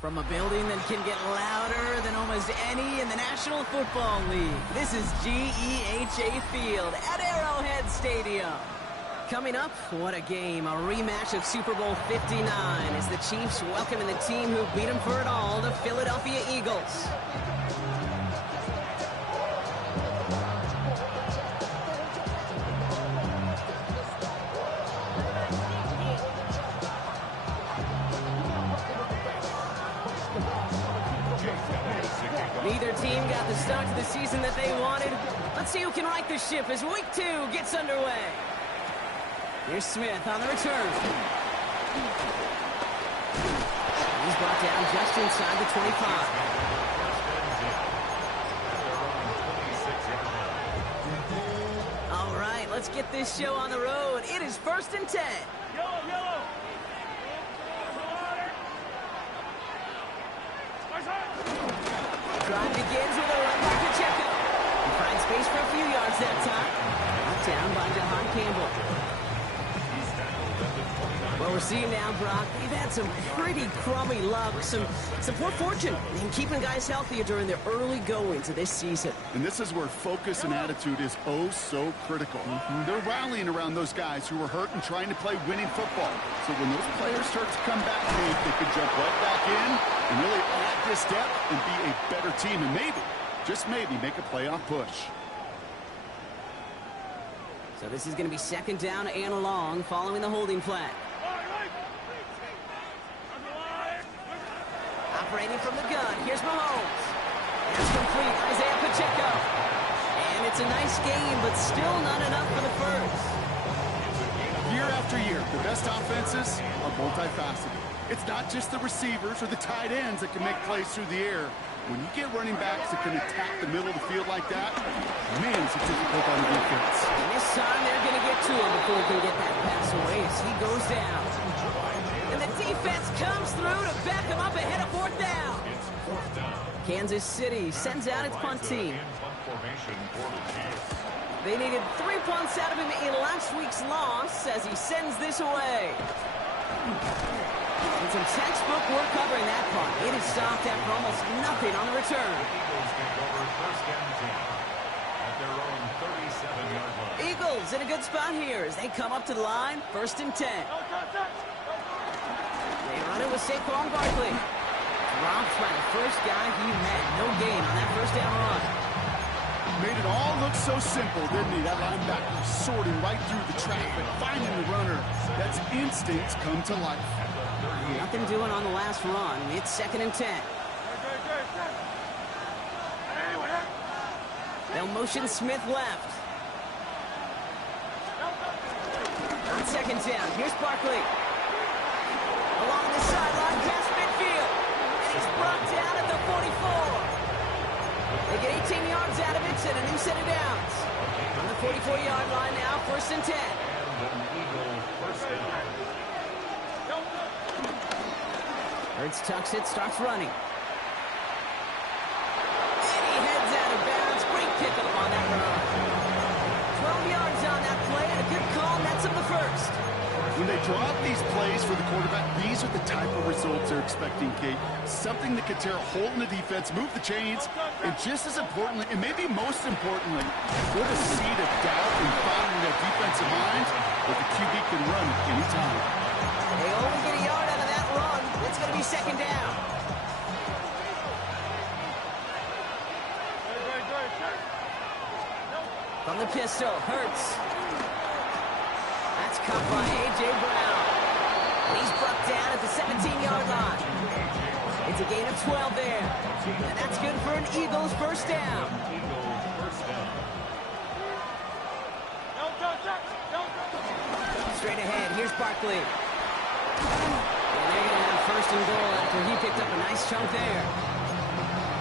From a building that can get louder than almost any in the National Football League, this is GEHA Field at Arrowhead Stadium. Coming up, what a game, a rematch of Super Bowl 59 as the Chiefs welcoming the team who beat them for it all, the Philadelphia Eagles. Neither team got the start to the season that they wanted. Let's see who can right the ship as Week 2 gets underway. Here's Smith on the return. He's brought down just inside the 25. All right, let's get this show on the road. It is 1st and 10. Drive begins with a run by Pacheco. He finds space for a few yards that time. Knocked down by Jahan Campbell. Well, we're seeing now, Brock, they've had some pretty crummy luck, some poor fortune in keeping guys healthy during their early goings of this season. And this is where focus and attitude is oh so critical. They're rallying around those guys who were hurt and trying to play winning football. So when those players start to come back, they could jump right back in and really add this step and be a better team and maybe, just maybe, make a playoff push. So this is going to be 2nd down and long following the holding flag. Operating from the gun, here's Mahomes. That's complete, Isaiah Pacheco. And it's a nice game, but still not enough for the first. Year after year, the best offenses are multifaceted. It's not just the receivers or the tight ends that can make plays through the air. When you get running backs that can attack the middle of the field like that, man, it's difficult on the defense. And this time they're going to get to him before he can get that pass away as he goes down. And the defense comes through to back him up ahead of 4th down. Kansas City sends out its punt team. They needed 3 punts out of him in last week's loss as he sends this away. And some textbook work covering that punt. It is stopped after almost nothing on the return. Eagles in a good spot here as they come up to the line, 1st and 10. They run it with Saquon Barkley. Dropped by the first guy he met. No gain on that 1st down run. Made it all look so simple, didn't he? That linebacker sorting right through the traffic, finding the runner. That's instincts come to life. Nothing doing on the last run. It's 2nd and 10. They'll motion Smith left. On 2nd down, here's Barkley. Along the sideline, past midfield. And he's brought down at the 44. They get 18 yards out of it and a new set of downs. On the 44-yard line now, 1st and 10. Hurts tucks it, starts running. And he heads out of bounds. Great pickup on that run. 12 yards on that play and a good call, and that's him the first. When they draw up these plays for the quarterback, these are the type of results they're expecting, Kate. Something that could tear a hole in the defense, move the chains, and just as importantly, and maybe most importantly, put a seed of doubt in following their defensive mind that the QB can run at any time. They only get a yard out of that run. It's going to be 2nd down. From the pistol, Hurts. That's caught by A.J. Brown. And he's brought down at the 17-yard line. It's a gain of 12 there. And that's good for an Eagles 1st down. Straight ahead, here's Barkley. And they're going to have 1st and goal after he picked up a nice chunk there.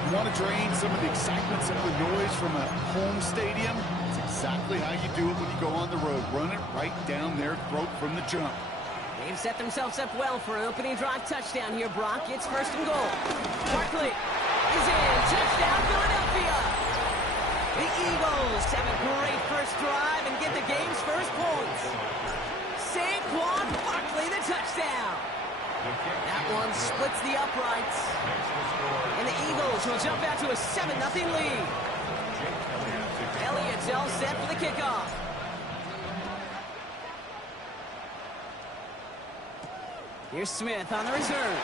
You want to drain some of the excitement, some of the noise from a home stadium? It's exactly how you do it when you go on the road. Run it right down their throat from the jump. They've set themselves up well for an opening drive touchdown here, Brock. It's 1st and goal. Barkley is in. Touchdown, Philadelphia. The Eagles have a great first drive and get the game's first points. Saquon Barkley, the touchdown. That one splits the uprights. And the Eagles will jump out to a 7-0 lead. Elliott's all set for the kickoff. Here's Smith on the reserve.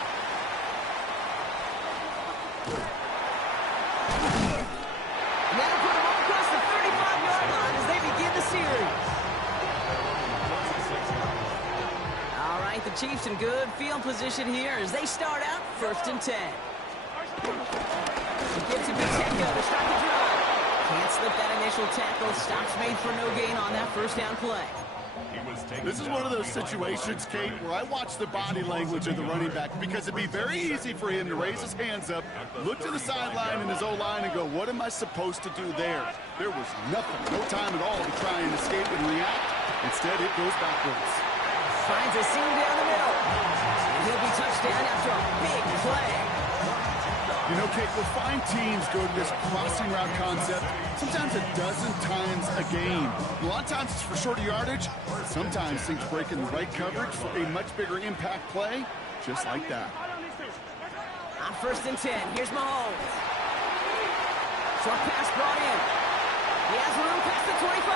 And that'll put him across the 35-yard line as they begin the series. All right, the Chiefs in good field position here as they start out 1st and 10. He gives it to Tenko to start the drive. Can't slip that initial tackle. Stops made for no gain on that first down play. This is one of those situations, Kate, where I watch the body language of the running back because it'd be very easy for him to raise his hands up, look to the sideline in his O-line and go, what am I supposed to do there? There was nothing, no time at all to try and escape and react. Instead, it goes backwards. Finds a seam down the middle. And he'll be touchdown after a big play. You know, Kate, we'll find teams go to this crossing route concept sometimes a dozen times a game. A lot of times it's for shorter yardage. Sometimes things break in the right coverage for a much bigger impact play, just like that. On 1st and 10, here's Mahomes. Short pass brought in. He has room past the 25.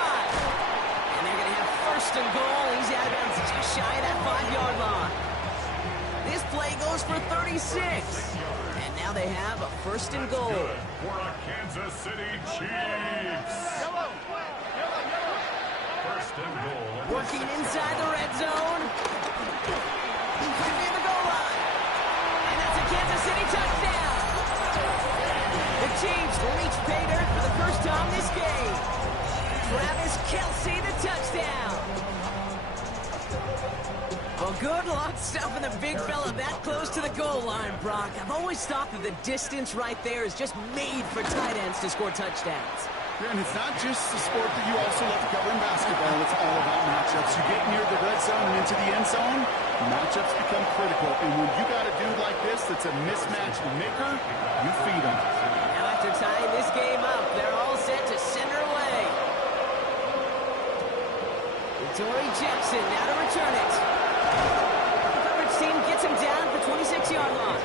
And they're going to have 1st and goal. He's out of bounds just shy of that 5-yard line. This play goes for 36. And now they have a 1st and goal. For a Kansas City Chiefs. 1st and goal. Working inside the red zone. Could be the goal line. And that's a Kansas City touchdown. The Chiefs reach pay dirt for the first time this game. Travis Kelce, the touchdown. Well, good luck stuffing the big fella that close to the goal line, Brock. I've always thought that the distance right there is just made for tight ends to score touchdowns. Yeah, and it's not just the sport that you also love to cover in basketball. It's all about matchups. You get near the red zone and into the end zone, matchups become critical. And when you got a dude like this that's a mismatch maker, you feed him. Now after tying this game up, they're all set to send her away. Dory Jackson now to return it. The coverage team gets him down at the 26-yard line.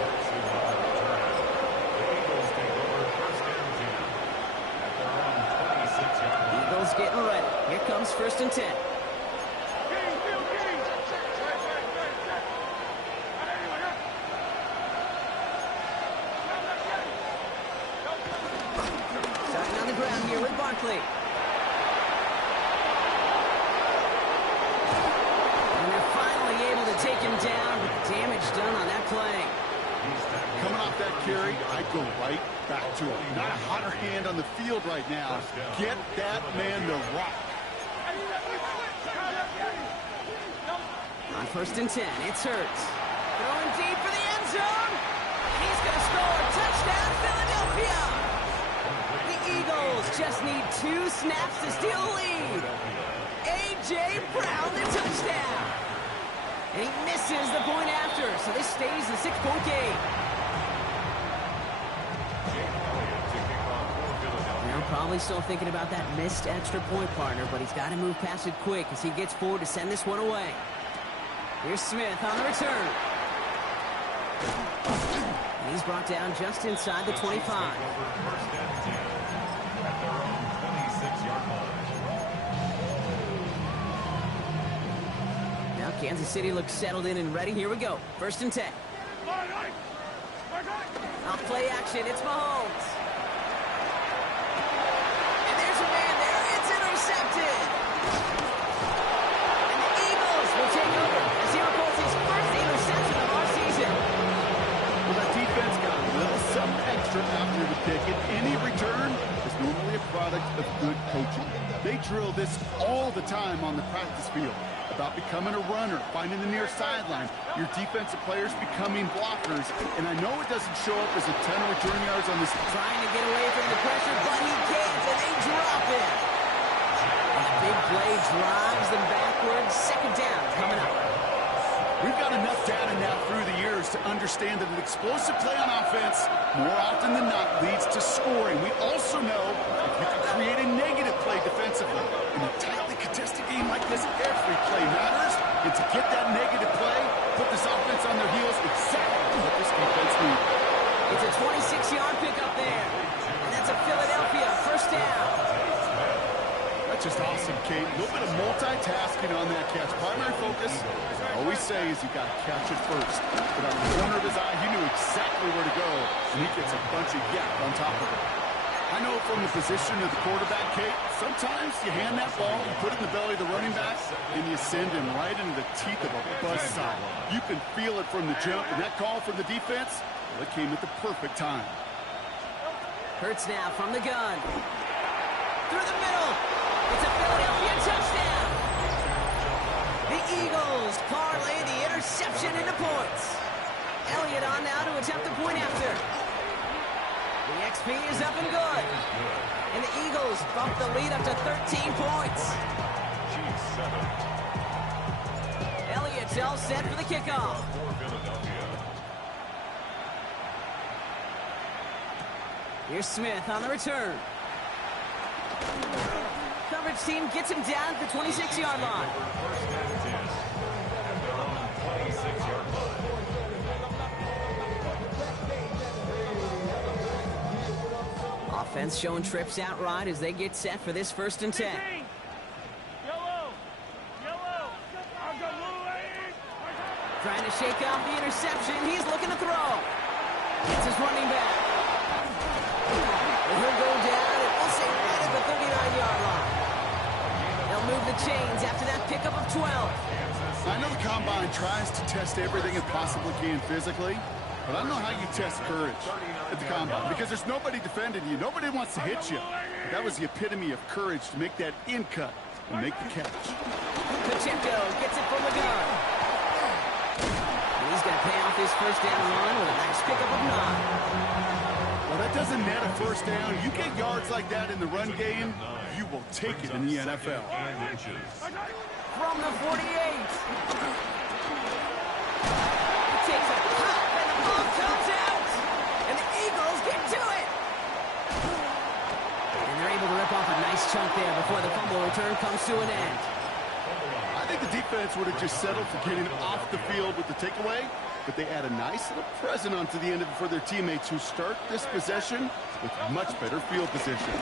Eagles getting ready. Here comes 1st and 10. Starting on the ground here with Barkley. Take him down, but damage done on that play. Coming off that carry, I go right back to him. Not a hotter hand on the field right now. Get that man to rock. On 1st and 10, it's Hurts. Throwing deep for the end zone. And he's going to score. Touchdown, Philadelphia. The Eagles just need 2 snaps to steal the lead. A.J. Brown, the touchdown. And he misses the point after, so this stays a 6-point game. Now probably still thinking about that missed extra point, partner, but he's got to move past it quick as he gets forward to send this one away. Here's Smith on the return. And he's brought down just inside the 25. Kansas City looks settled in and ready. Here we go. 1st and 10. Off play action. It's Mahomes. And there's a man there. It's intercepted. And the Eagles will take over as he records his first interception of our season. Well, that defense got a little something extra after the pick. And any return is normally a product of good coaching. They drill this all the time on the practice field. About becoming a runner, finding the near sideline, your defensive players becoming blockers, and I know it doesn't show up as a ton of return yards on this. Trying to get away from the pressure, but he can't, and they drop it. And a big play drives them backwards. 2nd down coming up. We've got enough data now through the years to understand that an explosive play on offense more often than not leads to scoring. We also know if you can create a negative play defensively in a tightly contested game like this, every play matters. And to get that negative play, put this offense on their heels 6-yard pickup there. And that's a Philadelphia first down. That's just awesome, Kate. A little bit of multitasking on that catch. Primary focus, as I always say, is you got to catch it first. But out of the corner of his eye, he knew exactly where to go, and he gets a bunch of yak on top of it. I know from the position of the quarterback, Kate, sometimes you hand that ball, you put it in the belly of the running back, and you send him right into the teeth of a buzzsaw. You can feel it from the jump, and that call from the defense, well, it came at the perfect time. Hurts now from the gun. Through the middle. It's a Philadelphia touchdown. The Eagles parlay the interception into points. Elliott on now to attempt the point after. The XP is up and good. And the Eagles bump the lead up to 13 points. Elliott's all set for the kickoff. Here's Smith on the return. Coverage team gets him down at the 26-yard line. Offense showing trips out right as they get set for this 1st and 10. Trying to shake off the interception. He's looking to throw. It's his running back. And he'll go down and we'll say right at the 39-yard line. They'll move the chains after that pickup of 12. I know the Combine tries to test everything it possibly can physically, but I don't know how you test courage at the Combine because there's nobody defending you. Nobody wants to hit you. That was the epitome of courage to make that in cut and make the catch. Pacheco gets it from the gun. And he's going to pay off his first down run with a nice pickup of 9. Well, that doesn't net a first down. You get yards like that in the run game, you will take it in the NFL. From the 48. He takes a pop, and the ball comes out. And the Eagles get to it. And they're able to rip off a nice chunk there before the fumble return comes to an end. I think the defense would have just settled for getting off the field with the takeaway, but they add a nice little present onto the end of it for their teammates who start this possession with much better field position.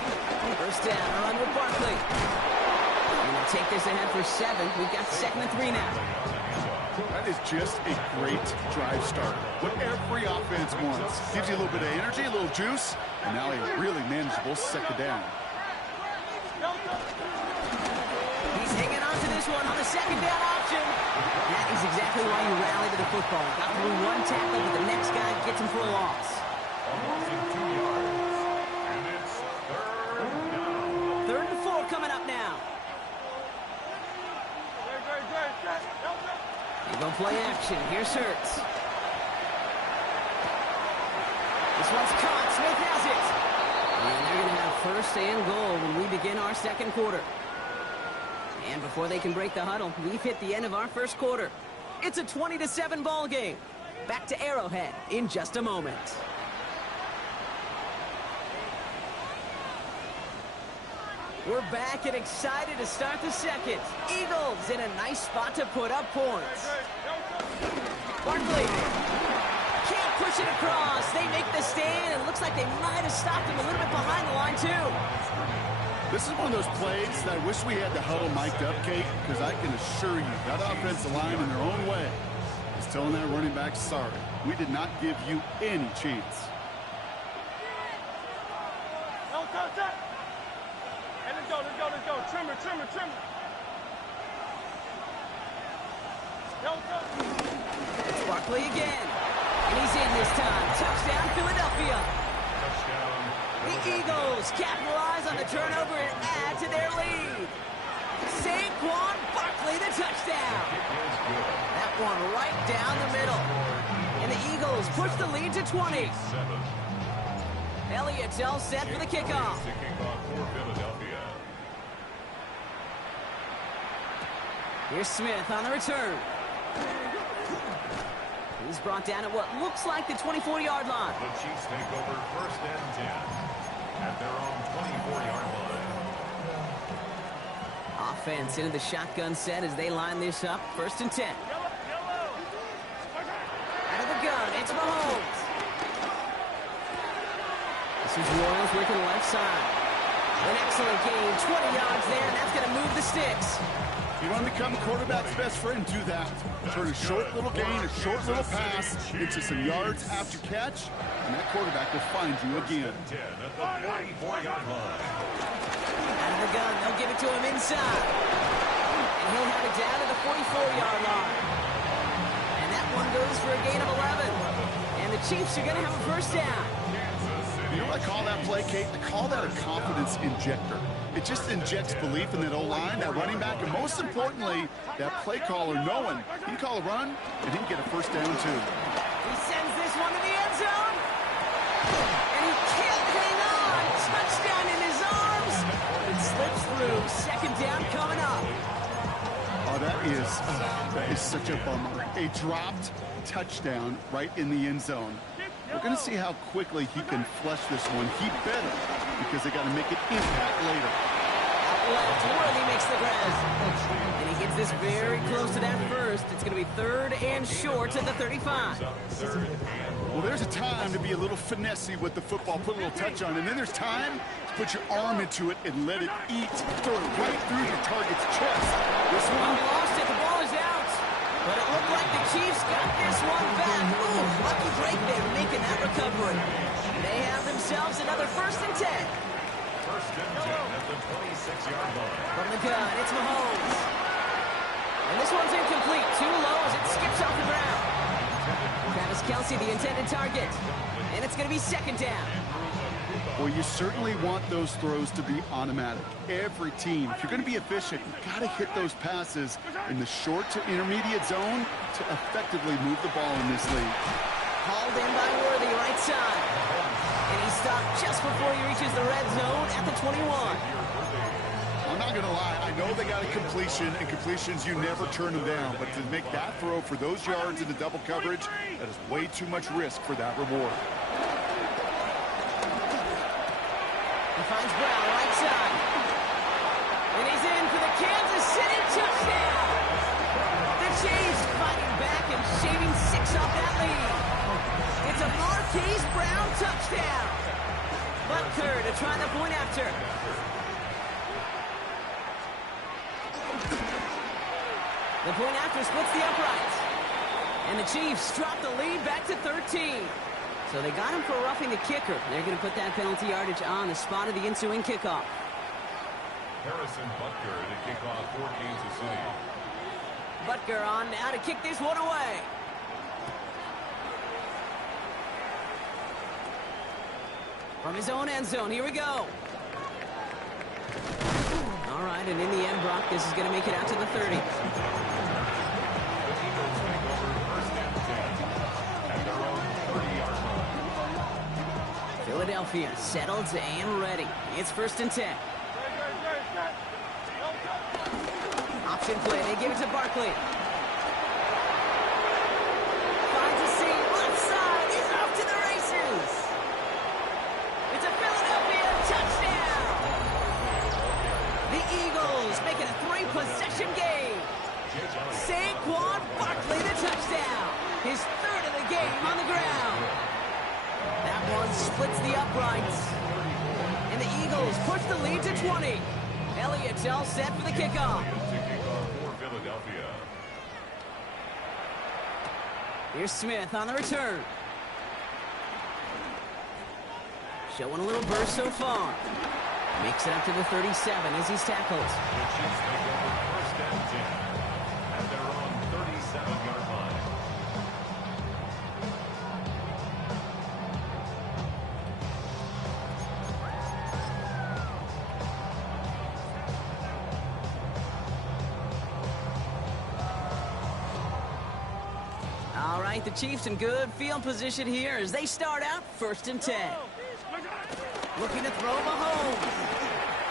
First down, run with Barkley. And we'll take this ahead for 7. We've got 2nd and 3 now. That is just a great drive starter. What every offense wants. Gives you a little bit of energy, a little juice, and now a really manageable 2nd down. He's hanging on to this one on the 2nd down option. That is exactly why you rally to the football. Got through one tackle, but the next guy gets him for a loss. And it's 3rd down. 3rd and 4 coming up now. They go play action. Here's Hurts. This one's caught. Smith has it. And they're going to have 1st and goal when we begin our 2nd quarter. And before they can break the huddle, we've hit the end of our 1st quarter. It's a 20-7 ball game. Back to Arrowhead in just a moment. We're back and excited to start the 2nd. Eagles in a nice spot to put up points. Barkley can't push it across. They make the stand. It looks like they might have stopped him a little bit behind the line, too. This is one of those plays that I wish we had the huddle mic'd up, Kate, because I can assure you that offensive line in their own way is telling that running back, sorry, we did not give you any chance. Let's go. Trimmer. It's Barkley again. And he's in this time. Touchdown, Philadelphia. The Eagles capitalize on the turnover and add to their lead. Saquon Barkley, the touchdown. That one right down the middle. And the Eagles push the lead to 20. Elliott's all set for the kickoff. Here's Smith on the return. He's brought down at what looks like the 24-yard line. The Chiefs take over 1st and 10 at their own 24-yard line. Offense into the shotgun set as they line this up. 1st and 10. Out of the gun, it's Mahomes. Sees Royals working left side. An excellent gain, 20 yards there, and that's going to move the sticks. You want to become the quarterback's best friend, do that. Turn a short little gain, a short little pass into some yards after catch, and that quarterback will find you again. 10 at the 44-yard line. Out of the gun, they'll give it to him inside. And he'll have it down to the 44-yard line. And that one goes for a gain of 11. And the Chiefs are going to have a first down. You know what I call that play, Kate? I call that a confidence injector. It just injects belief in that O-line, that running back, and most importantly, that play caller knowing he can call a run and he can get a first down too. He sends this one to the end zone. And he can't hang on. Touchdown in his arms. It slips through. Second down coming up. Oh, that is such a bummer. A dropped touchdown right in the end zone. We're going to see how quickly he can flush this one. He better, because they got to make it impact later. Out left, Worthy makes the grab. And he gets this very close to that first. It's going to be third and short at the 35. Well, there's a time to be a little finessey with the football, put a little touch on, and then there's time to put your arm into it and let it eat. Throw it right through your target's chest. This one, Lost it. The ball is out. But it looked like the Chiefs got this one back. Ooh, lucky break there, making that recovery. They have themselves another first and 10. First and 10 at the 26-yard line. From the gun, it's Mahomes. And this one's incomplete. Too low as it skips off the ground. Travis Kelce, the intended target. And it's going to be second down. well, you certainly want those throws to be automatic. Every team, if you're going to be efficient, you've got to hit those passes in the short to intermediate zone to effectively move the ball in this league. Hauled in by Worthy, right side. And he stopped just before he reaches the red zone at the 21. I'm not going to lie, I know they got a completion, and completions, you never turn them down. But to make that throw for those yards into double coverage, that is way too much risk for that reward. He finds Brown, right side. And he's in for the Kansas City touchdown. The Chiefs fighting back and shaving 6 off that lead. It's a Marquise Brown touchdown. Butker to try the point after. The point after splits the uprights. And the Chiefs drop the lead back to 13. So they got him for roughing the kicker. They're going to put that penalty yardage on the spot of the ensuing kickoff. Harrison Butker to kick off for Kansas City. Butker on now to kick this one away. From his own end zone, here we go. All right, and in the end, Brock, this is going to make it out to the 30. Philadelphia settled and ready. It's first and 10. Option play. They give it to Barkley. Finds a seam. Left side. He's off to the races. It's a Philadelphia touchdown. The Eagles making a 3-possession game. Saquon Barkley the touchdown. His third of the game on the ground. That one splits the uprights. And the Eagles push the lead to 20. Elliott's all set for the kickoff. For Philadelphia. Here's Smith on the return. Showing a little burst so far. Makes it up to the 37 as he's tackled. The Chiefs take over first and 10 at their own 37-yard line. All right, the Chiefs in good field position here as they start out first and 10. Looking to throw Mahomes.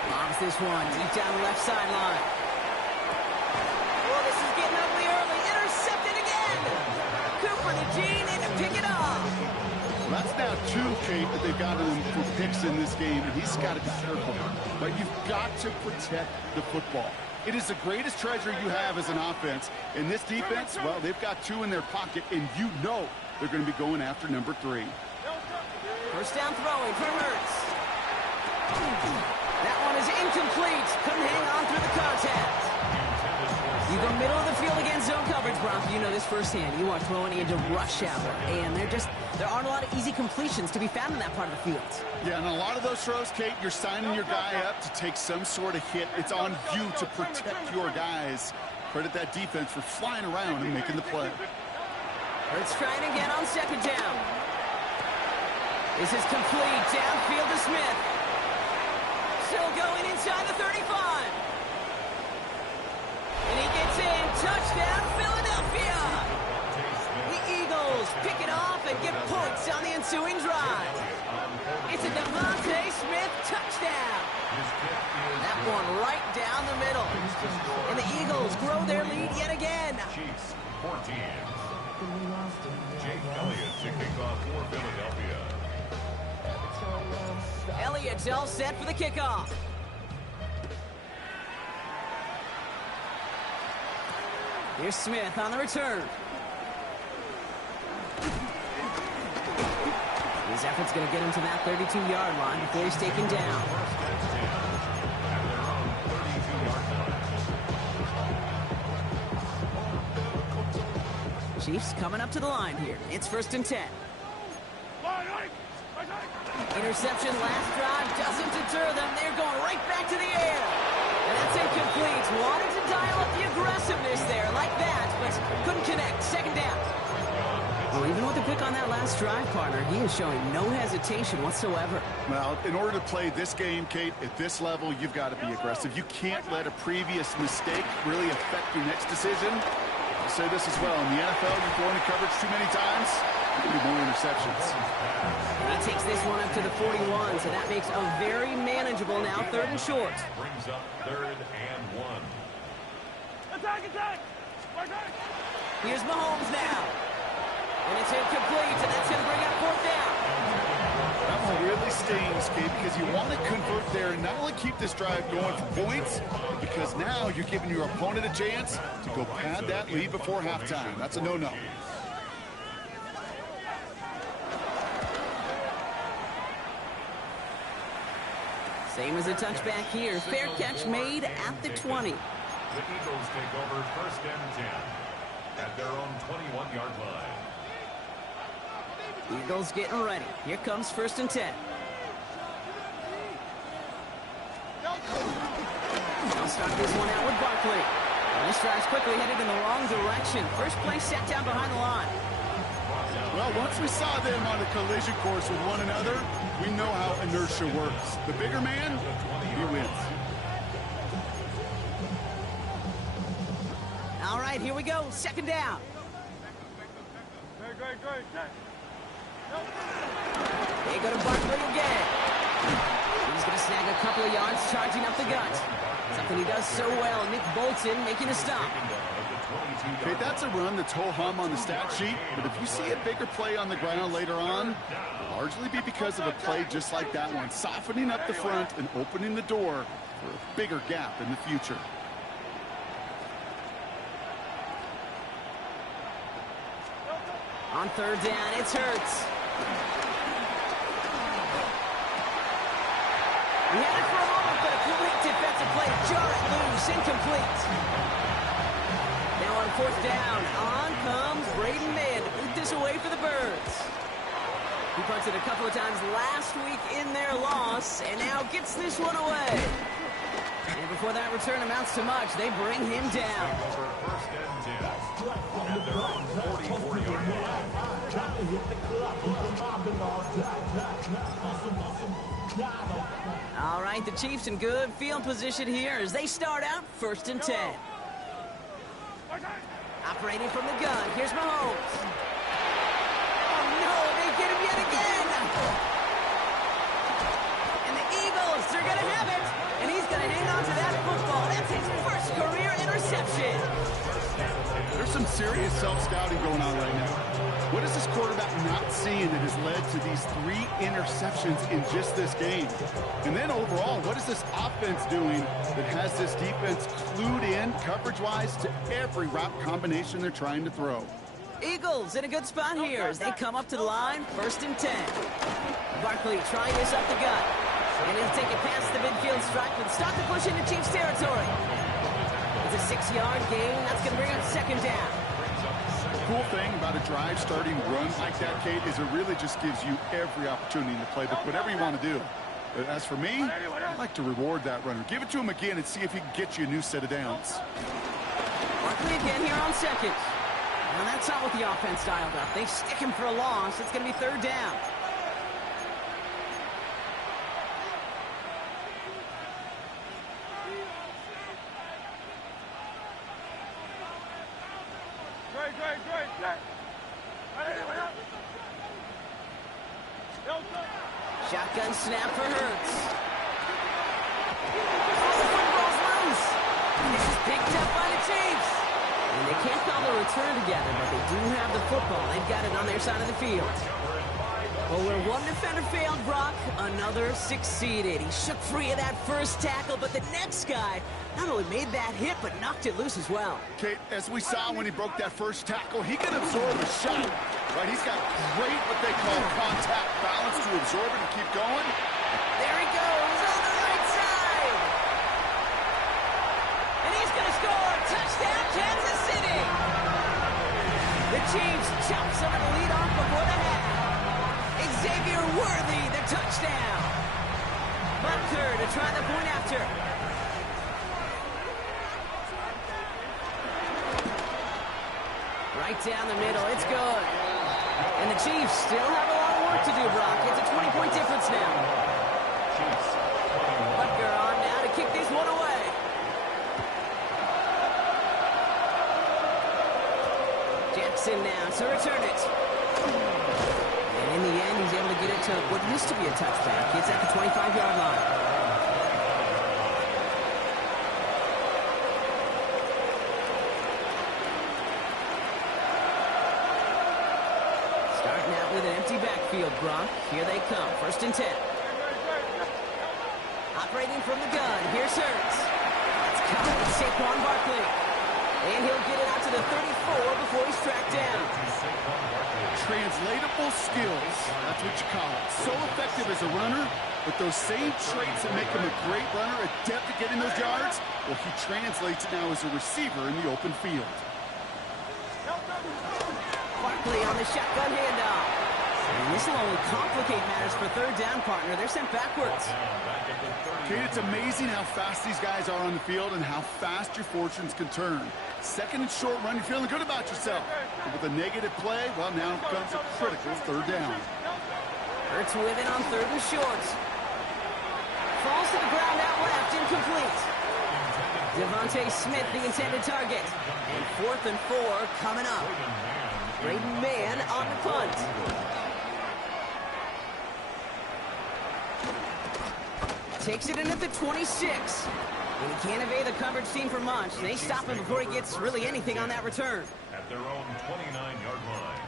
Lobs this one deep down the left sideline. Oh, this is getting ugly early. Intercepted again. Cooper to Gene in to pick it off. Well, that's now 2, Kate, that they've got him for picks in this game, and he's got to be careful. But you've got to protect the football. It is the greatest treasure you have as an offense. In this defense, well, they've got 2 in their pocket, and you know they're going to be going after number 3. First down throwing for Hurts. That one is incomplete. Couldn't hang on through the contact. You go middle of the field against zone coverage, Brock. You know this firsthand. You are throwing into rush hour, and there aren't a lot of easy completions to be found in that part of the field. Yeah, and a lot of those throws, Kate, you're signing your guy up to take some sort of hit. It's on you to protect your guys. Credit that defense for flying around and making the play. Hurts trying again on second down. This is complete. Downfield to Smith. Still going inside the 35. And he gets in. Touchdown, Philadelphia. The Eagles pick it off and get points on the ensuing drive. It's a Devontae Smith touchdown. That one right down the middle. And the Eagles grow their lead yet again. Chiefs 14. Jake Elliott to kick off for Philadelphia. Elliott's all set for the kickoff. Here's Smith on the return. His effort's going to get him to that 32-yard line before he's taken down. Chiefs coming up to the line here. It's 1st and 10. Interception last drive doesn't deter them. They're going right back to the air. And that's incomplete. Wanted to dial up the aggressiveness there like that, but couldn't connect. Second down. Well, even with the pick on that last drive, partner, he is showing no hesitation whatsoever. Well, in order to play this game, Kate, at this level, you've got to be aggressive. You can't let a previous mistake really affect your next decision. I'll say this as well. In the NFL, you throw into coverage too many times, there'll be more interceptions. And he takes this one up to the 41, so that makes a very manageable now 3rd and short. Brings up 3rd and 1. Attack, attack! Attack! Here's Mahomes now. And it's incomplete, and that's going to bring up 4th down. That one really stings, Kate, because you want to convert there and not only keep this drive going for points, but because now you're giving your opponent a chance to go pad that lead before halftime. That's a no-no. Same as a touchback here. Fair catch made at the 20. The Eagles take over 1st and 10 at their own 21-yard line. Eagles getting ready. Here comes 1st and 10. They'll start this one out with Barkley. And this drive's quickly headed in the wrong direction. First play set down behind the line. Well, once we saw them on a collision course with one another, we know how inertia works. The bigger man, he wins. All right, here we go. 2nd down. Great. They go to Barkley again. He's going to snag a couple of yards charging up the gut. Something he does so well. Nick Bolton making a stop. Okay, that's a run that's ho-hum on the stat sheet, but if you see a bigger play on the ground later on, it'll largely be because of a play just like that one, softening up the front and opening the door for a bigger gap in the future. On 3rd down, it's Hurts. He had it for a moment, but a complete defensive play. Jar it loose, incomplete. Now on 4th down, on comes Braden Mann to boot this away for the Birds. He punted a couple of times last week in their loss, and now gets this one away. And before that return amounts to much, they bring him down. Over 1st and 10 at their own 44-yard line. All right, the Chiefs in good field position here as they start out 1st and 10. Operating from the gun, here's Mahomes. Oh no, they get him yet again. And the Eagles, they're going to have it. And he's going to hang on to that football. That's his first career interception. There's some serious self-scouting going on right now. What is this quarterback not seeing that has led to these 3 interceptions in just this game? And then overall, what is this offense doing that has this defense clued in coverage-wise to every route combination they're trying to throw? Eagles in a good spot here as they come up to the line, 1st and 10. Barkley trying this up the gut. And he'll take it past the midfield stripe and start to push into Chiefs territory. It's a 6-yard gain. That's going to bring up 2nd down. The cool thing about a drive starting run like that, Kate, is it really just gives you every opportunity in the playbook, whatever you want to do. But as for me, I like to reward that runner. Give it to him again and see if he can get you a new set of downs. Barkley again here on 2nd. Well, that's not what the offense dialed up. They stick him for a loss. It's going to be 3rd down. Shotgun snap for Hurts. Oh, the football's loose. This is picked up by the Chiefs. And they can't call the return together, but they do have the football. They've got it on their side of the field. Well, where one defender failed, Brock, another succeeded. He shook free of that first tackle, but the next guy not only made that hit, but knocked it loose as well. Kate, as we saw when he broke that first tackle, he can absorb a shot. Right, he's got great, what they call contact balance to absorb it and keep going. There he goes on the right side. And he's going to score. Touchdown, Kansas City. The Chiefs chop some of the lead off before the half. Xavier Worthy, the touchdown. Butker to try the point after. Right down the middle. It's good. And the Chiefs still have a lot of work to do, Brock. It's a 20-point difference now. Butker on now to kick this one away. Jackson now to return it. And in the end, he's able to get it to what used to be a touchback. It's at the 25-yard line. Starting out with an empty backfield, Brock. Here they come. 1st and 10. Operating from the gun. Here's Hurts. That's caught with Saquon Barkley. And he'll get it out to the 34 before he's tracked down. Translatable skills, that's what you call it. So effective as a runner, but those same traits that make him a great runner, adept at getting those yards, well, he translates it now as a receiver in the open field. Barkley on the shotgun handoff. And this will only complicate matters for 3rd down, partner. They're sent backwards. Kate, it's amazing how fast these guys are on the field and how fast your fortunes can turn. 2nd and short run, you're feeling good about yourself. But with a negative play, well, now comes a critical 3rd down. Hurts with it on 3rd and short. Falls to the ground out left, incomplete. Devontae Smith, the intended target. And 4th and 4 coming up. Braden Mann on the punt. Takes it in at the 26. And he can't evade the coverage team for much. They stop him before he gets really anything on that return. At their own 29-yard line.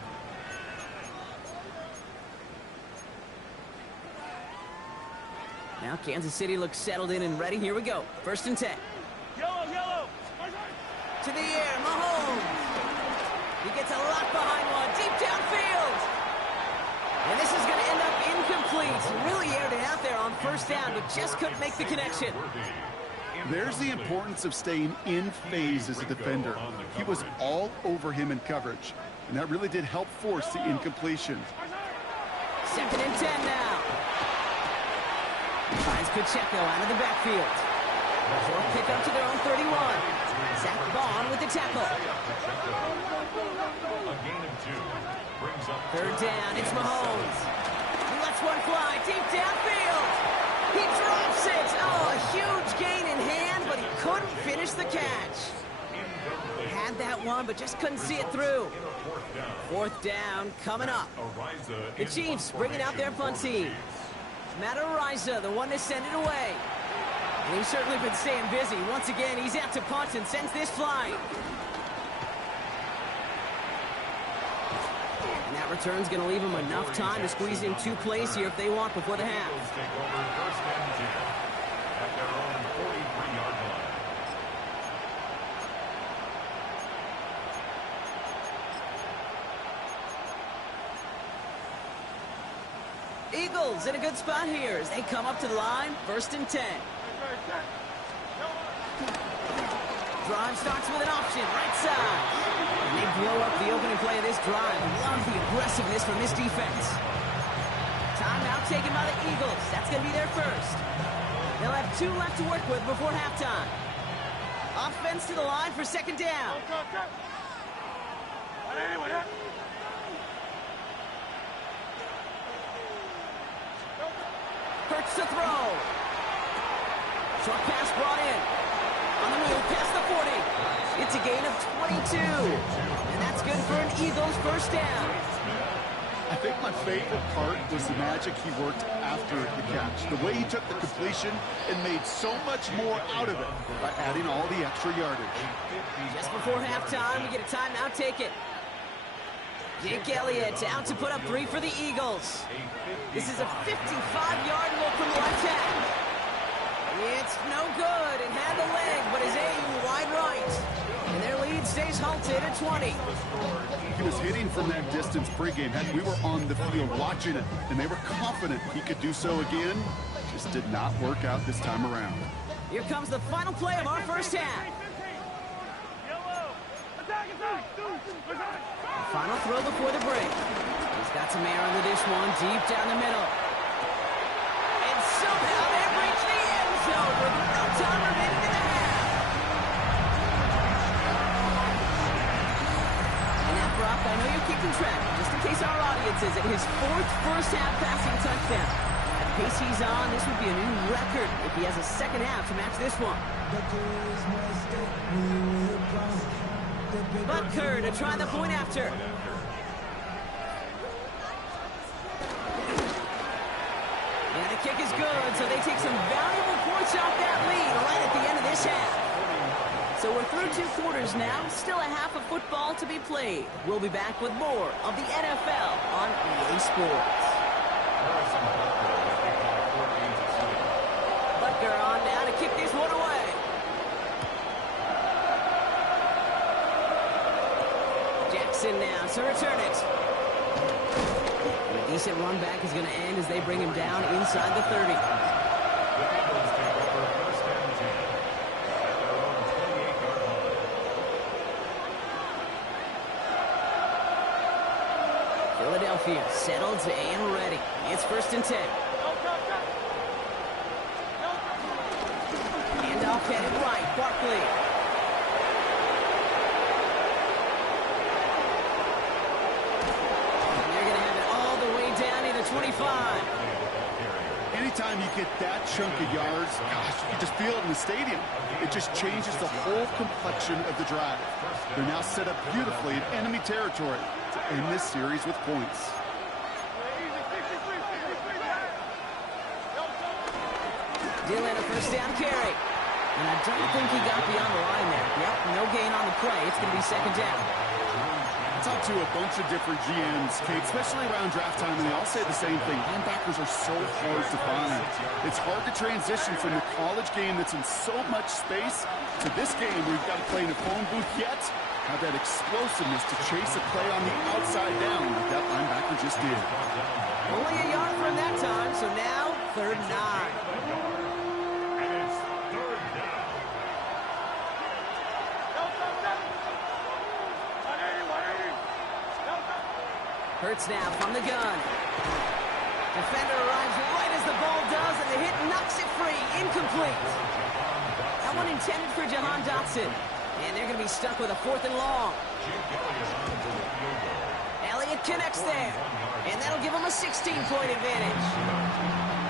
Now Kansas City looks settled in and ready. Here we go. 1st and 10. Yellow. To the air, Mahomes. He gets a lot behind one, deep downfield. And this is going to end up incomplete. Really aired it out there on 1st down, but just couldn't make the connection. There's the importance of staying in phase as a defender. He was all over him in coverage, and that really did help force the incompletion. 2nd and 10 now. Finds Pacheco out of the backfield. Short pick up to their own 31. Zach Bond with the tackle. A gain of 2. Brings up 3rd down, it's Mahomes. He lets one fly, deep downfield. He drops it. Oh, a huge gain in hand, but he couldn't finish the catch. Had that one, but just couldn't see it through. 4th down coming up. The Chiefs bringing out their punt team. Matt Araiza, the one to send it away. And he's certainly been staying busy. Once again, he's out to punt and sends this flying. And that return's going to leave him enough time to squeeze in 2 plays here if they want before the half. take over 1st and 10 at their own 43-yard line. Eagles in a good spot here as they come up to the line, 1st and 10. Drive starts with an option, right side. And they blow up the opening play of this drive. Love the aggressiveness from this defense. Timeout taken by the Eagles. That's going to be their first. They'll have 2 left to work with before halftime. Offense to the line for 2nd down. Hurts to throw. Short pass brought in. On the move, past the 40. It's a gain of 22. And that's good for an Eagles 1st down. I think my favorite part was the magic he worked after the catch. The way he took the completion and made so much more out of it by adding all the extra yardage. Just before halftime, we get a timeout taken. Jake Elliott out to put up 3 for the Eagles. This is a 55-yard look from the left tackle. It's no good. It had the leg, but his aim wide right. And their lead stays halted at 20. He was hitting from that distance pregame. Heck, we were on the field watching it, and they were confident he could do so again. Just did not work out this time around. Here comes the final play of our 1st half. Final throw before the break. He's got some air under this one, deep down the middle. And somehow they reach the end zone with no time remaining in the half. And now, Brock, I know you're keeping track, just in case our audience is, at his 4th first-half passing touchdown. At the pace he's on, this would be a new record if he has a 2nd half to match this one. Butker to try the point after. And the kick is good, so they take some valuable points off that lead right at the end of this half. So we're through 2 quarters now, still a half of football to be played. We'll be back with more of the NFL on EA Sports. Butker on now to kick this one away. Jackson now to return it. And a decent run back is going to end as they bring him down inside the 30. Philadelphia settled and ready. It's 1st and 10. Handoff headed right. Barkley. And they're going to have it all the way down to the 25. Anytime you get that chunk of yards, gosh, you can just feel it in the stadium. It just changes the whole complexion of the drive. They're now set up beautifully in enemy territory to end this series with points. Dillon, a 1st down carry. And I don't think he got beyond the line there. Yep, no gain on the play. It's going to be 2nd down. I talked to a bunch of different GMs, Kate, especially around draft time, and they all say the same thing. Linebackers are so hard to find. It's hard to transition from the college game that's in so much space to this game where you've got to play in a phone booth, yet have that explosiveness to chase a play on the outside down like that linebacker just did. Only a yard from that time, so now 3rd and 9. Hurts now from the gun. Defender arrives right as the ball does, and the hit knocks it free. Incomplete. That one intended for Jahan Dotson. And they're going to be stuck with a 4th and long. Elliott connects there. And that'll give him a 16-point advantage.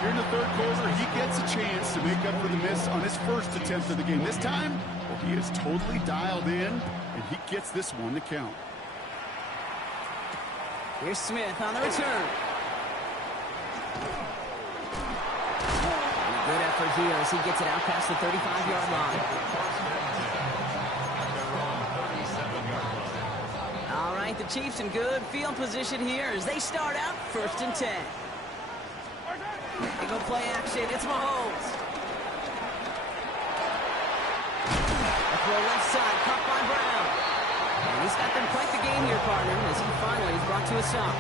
Here in the 3rd quarter, he gets a chance to make up for the miss on his 1st attempt of the game. This time, well, he is totally dialed in, and he gets this one to count. Here's Smith on the return. And a good effort here as he gets it out past the 35-yard line. All right, the Chiefs in good field position here as they start out 1st and 10. They go play action. It's Mahomes. A throw left side, caught by Brown. And he's got them quite the game here, partner, as he finally is brought to a stop.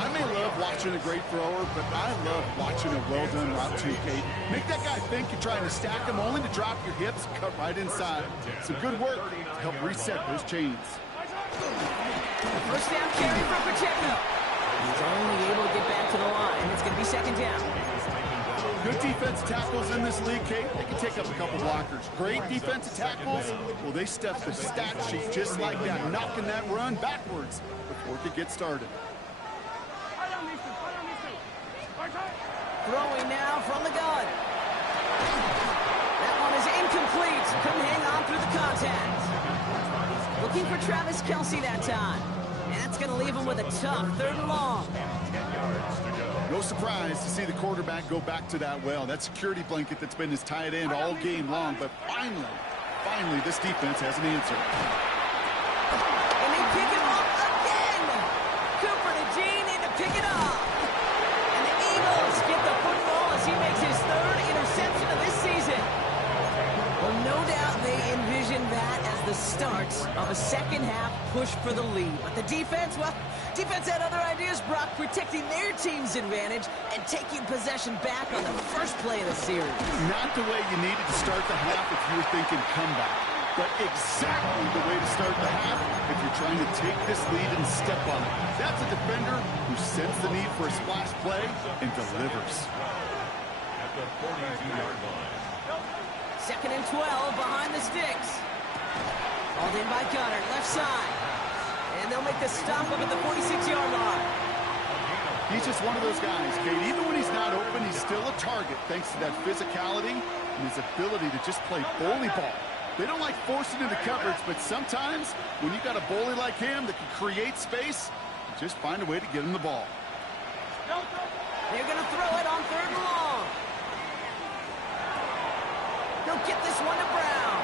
I may love watching a great thrower, but I love watching a well-done route too, Kate. Make that guy think you're trying to stack him only to drop your hips, cut right inside. Some good work to help reset those chains. First down carry for Pacheco. He's only able to get back to the line. It's going to be second down. Good defense tackles in this league, Kate. They can take up a couple blockers. Great defensive tackles, well, they step the stat sheet just like that, knocking that run backwards before it could get started. Throwing now from the gun. That one is incomplete. Couldn't hang on through the contact. Looking for Travis Kelce that time. And that's going to leave him with a tough 3rd and long. No surprise to see the quarterback go back to that well. That security blanket that's been his tight end all game long. But finally, this defense has an answer. And they pick him up again. Cooper to Gene in to pick it up. And the Eagles get the football as he makes his 3rd interception of this season. Well, no doubt they envisioned that as the start of a second-half push for the lead. But the defense, well, defense had other ideas, Brock, protecting their team's advantage and taking possession back on the first play of the series. Not the way you needed to start the half if you were thinking comeback, but exactly the way to start the half if you're trying to take this lead and step on it. That's a defender who senses the need for a splash play and delivers. At the 42-yard line. 2nd and 12 behind the sticks. Called in by Goddard, left side. And they'll make the stop up at the 46-yard line. He's just one of those guys, Kate. Even when he's not open, he's still a target thanks to that physicality and his ability to just play bully ball. They don't like forcing into coverage, but sometimes when you got a bully like him that can create space, just find a way to get him the ball. They're going to throw it on 3rd and long. He'll get this one to Brown.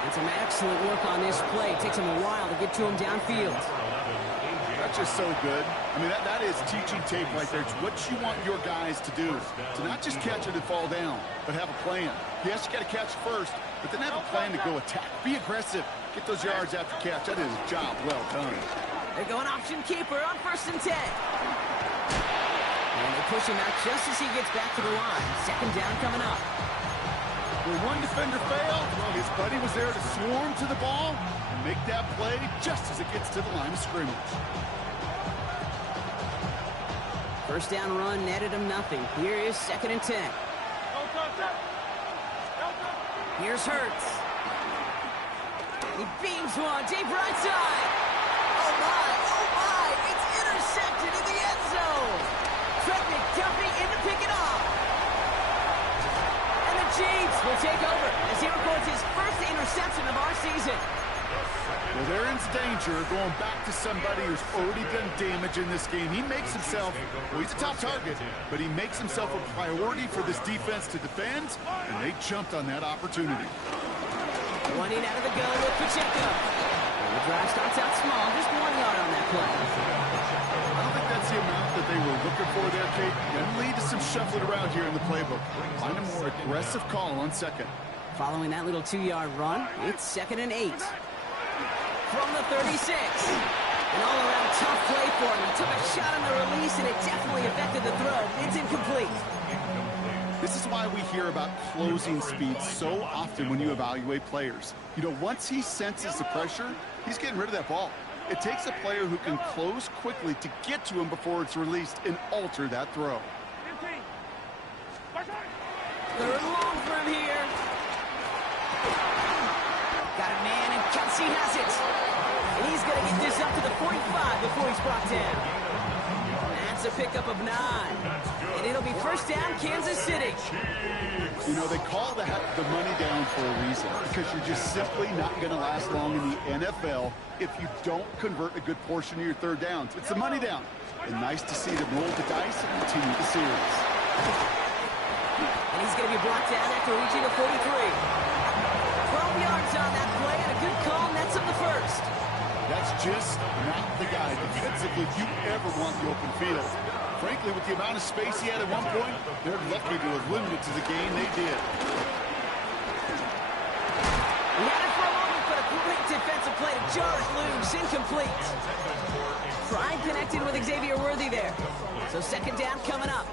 And some excellent work on this play. It takes him a while to get to him downfield. That's just so good. I mean, that is teaching tape right there. It's what you want your guys to do. To not just catch it and fall down, but have a plan. Yes, you got to catch first, but then have a plan to go attack. Be aggressive. Get those yards after catch. That is a job well done. They're going option keeper on 1st and 10. And they push him out just as he gets back to the line. Second down coming up. When one defender failed, his buddy was there to swarm to the ball and make that play just as it gets to the line of scrimmage. First down run netted him nothing. Here is 2nd and 10. Here's Hurts. He beams one, deep right side. Oh my, it's intercepted in the end zone. Trent McDuffie in to pick it off. And the Chiefs will take over as he records his first interception of our season. Well, they're in danger going back to somebody who's already done damage in this game. He makes himself, well, he's a top target, but he makes himself a priority for this defense to defend, and they jumped on that opportunity. Running out of the gun with Pacheco. The drive starts out small, just 1 yard on that play. I don't think that's the amount that they were looking for there, Kate. Going to lead to some shuffling around here in the playbook. Find a more aggressive call on 2nd. Following that little 2-yard run, it's 2nd and 8. From the 36. An all-around tough play for him. He took a shot on the release, and it definitely affected the throw. It's incomplete. This is why we hear about closing speed so often when you evaluate players. You know, once he senses the pressure, he's getting rid of that ball. It takes a player who can close quickly to get to him before it's released and alter that throw. 3rd and long for him here. Got a man, and Kelce has it. And he's going to get this up to the 45 before he's brought down. That's a pickup of 9. And it'll be first down, Kansas City. You know, they call that the money down for a reason, because you're just simply not going to last long in the NFL if you don't convert a good portion of your 3rd downs. It's the money down. And nice to see them roll the dice and continue the series. And he's going to be brought down after reaching the 43. 12 yards on that play, and a good call nets him the first. That's just not the guy defensively if you ever want the open field. Frankly, with the amount of space he had at one point, they're lucky to have limited to the game they did. He had it for a moment, but a great defensive play to jar it loose, incomplete. Pride connected with Xavier Worthy there. So second down coming up.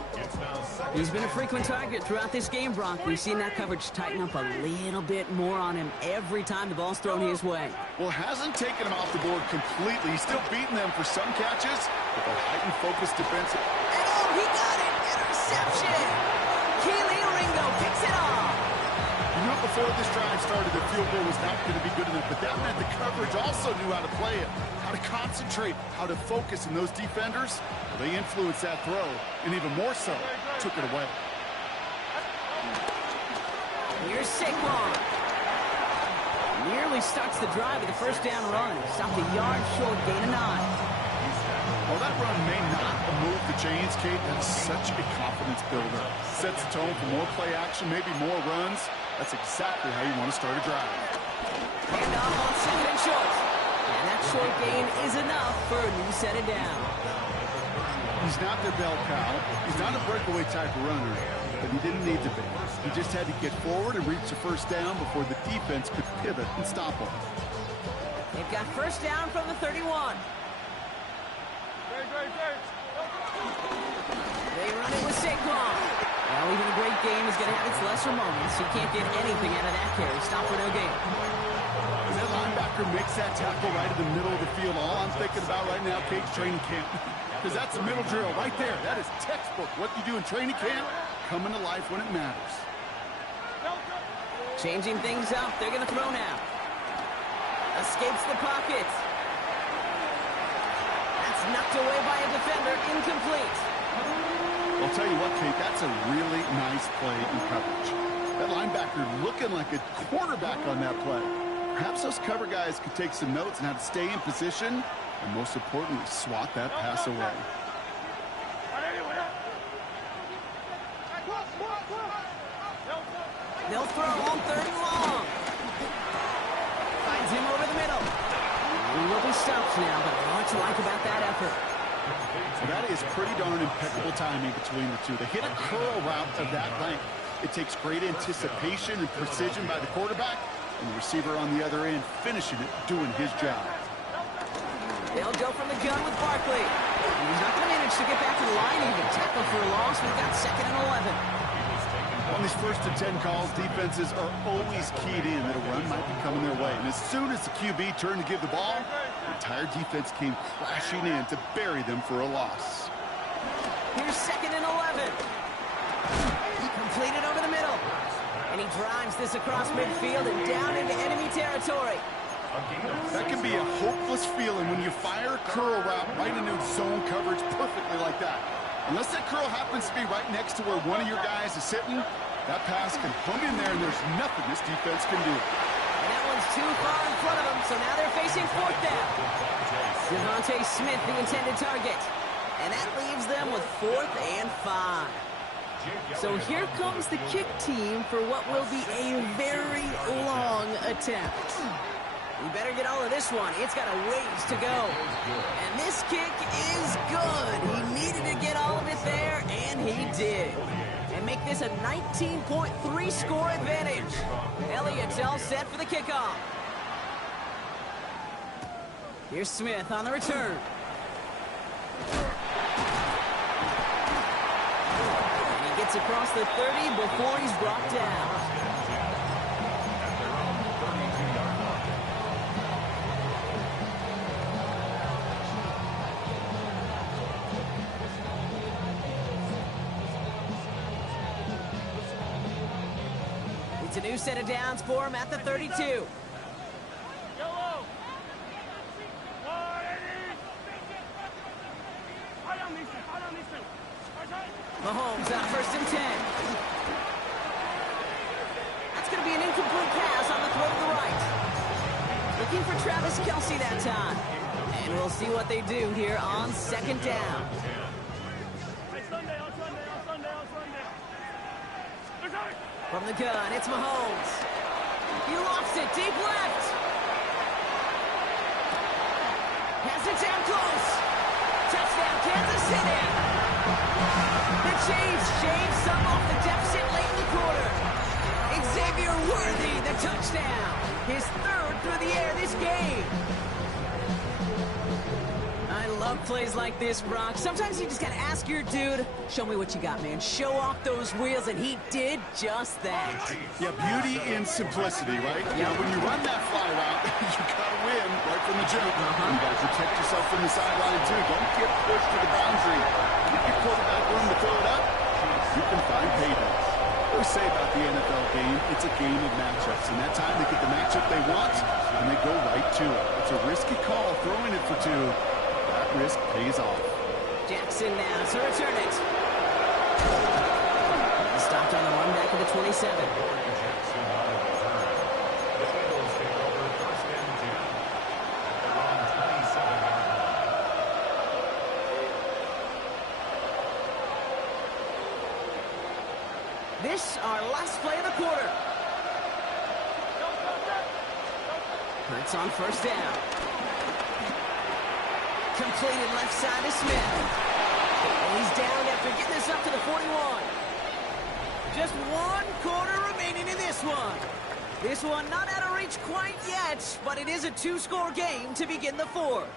He's been a frequent target throughout this game, Brock. We've seen that coverage tighten up a little bit more on him every time the ball's thrown his way. Well, hasn't taken him off the board completely. He's still beating them for some catches, but the heightened focus defensive. And oh, he got it! Interception! Keely Ringo picks it off. You knew before this drive started the field goal was not going to be good enough, but that meant the coverage also knew how to play it, how to concentrate, how to focus, and those defenders, they influenced that throw, and even more so, took it away. Here's Saquon. Nearly starts the drive with a first down run. Stopped a yard short, gain of 9. Well, that run may not move the chains, Kate. That's such a confidence builder. Sets the tone for more play action, maybe more runs. That's exactly how you want to start a drive. Hand off on second and short. And that short gain is enough for a new set of down. He's not their bell cow. He's not a breakaway type of runner, but he didn't need to be. He just had to get forward and reach the first down before the defense could pivot and stop him. They've got first down from the 31. They run it with Saquon. Well, even a great game is going to have its lesser moments. You can't get anything out of that carry. Stop for no gain. That linebacker makes that tackle right in the middle of the field. All I'm thinking about right now, Kate's training camp. Because that's a middle drill right there. That is textbook. What you do in training camp, coming to life when it matters. Changing things up. They're going to throw now. Escapes the pocket. That's knocked away by a defender. Incomplete. I'll tell you what, Kate, that's a really nice play in coverage. That linebacker looking like a quarterback on that play. Perhaps those cover guys could take some notes on how to stay in position and, most importantly, swat that pass away. They'll throw on third and long. Finds him over the middle. He will be stopped now, but what you like about that effort? So that is pretty darn impeccable timing between the two. They hit a curl route of that length. It takes great anticipation and precision by the quarterback, and the receiver on the other end finishing it, doing his job. They'll go from the gun with Barkley. He's not going to manage to get back to the line even. Tackle for a loss. We've got second and 11. On these first and 10 calls, defenses are always keyed in that a run might be coming their way. And as soon as the QB turned to give the ball, the entire defense came crashing in to bury them for a loss. Here's second and 11. Completed over the middle. And he drives this across midfield and down into enemy territory. That can be a hopeless feeling when you fire a curl route right into zone coverage perfectly like that. Unless that curl happens to be right next to where one of your guys is sitting, that pass can hung in there and there's nothing this defense can do. And that one's too far in front of them, so now they're facing fourth down. Devontae Smith, the intended target. And that leaves them with 4th and 5. So here comes the kick team for what will be a very long attempt. We better get all of this one. It's got a ways to go. And this kick is good. He needed to get all of it there, and he did. And make this a 19.3 score advantage. Elliott's all set for the kickoff. Here's Smith on the return. And he gets across the 30 before he's brought down. It's a new set of downs for him at the 32. Mahomes on first and 10. That's going to be an incomplete pass on the throw to the right. Looking for Travis Kelce that time. And we'll see what they do here on second down. From the gun, it's Mahomes. He lofts it deep left. Has it down close. Touchdown, Kansas City. The Chiefs shave some off the deficit late in the quarter. Xavier Worthy, the touchdown. His 3rd through the the air this game. I love plays like this, Brock. Sometimes you just gotta ask your dude, show me what you got, man. Show off those wheels, and he did just that. Yeah, beauty in simplicity, right? Yeah. When you run that fly route, you gotta win right from the jump. You gotta protect yourself from the sideline, too. Don't get pushed to the boundary. Get your quarterback room to throw it up. You can find paybacks. What we say about the NFL game, it's a game of matchups. And that time they get the matchup they want, and they go right to it. It's a risky call throwing it for two. That risk pays off. Jackson now to return it. Stopped on the run back at the 27. Jackson on the return. The Eagles take over first and 10 at their own 27-yard line. This our last play of the quarter. Hurts on first down. Completed left side to Smith. And he's down after getting this up to the 41. Just one quarter remaining in this one. This one not out of reach quite yet, but it is a two-score game to begin the fourth.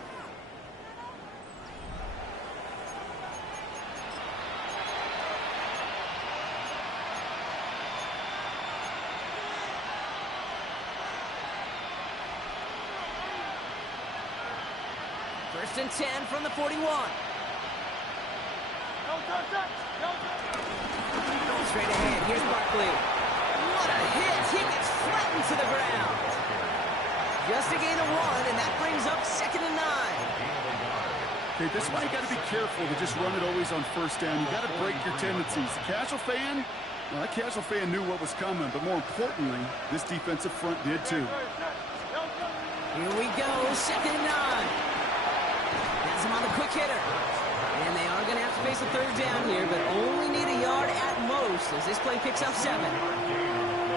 First and 10 from the 41. Straight ahead, here's Barkley. What a hit! He gets flattened to the ground. Just a gain of 1, and that brings up 2nd and 9. Okay, this is why you got to be careful to just run it always on first down. You got to break your tendencies. The casual fan, well, that casual fan knew what was coming, but more importantly, this defensive front did too. Here we go, 2nd and 9. Has him on the quick hitter. And they are going to have to face a third down here, but only need a yard at most as this play picks up 7.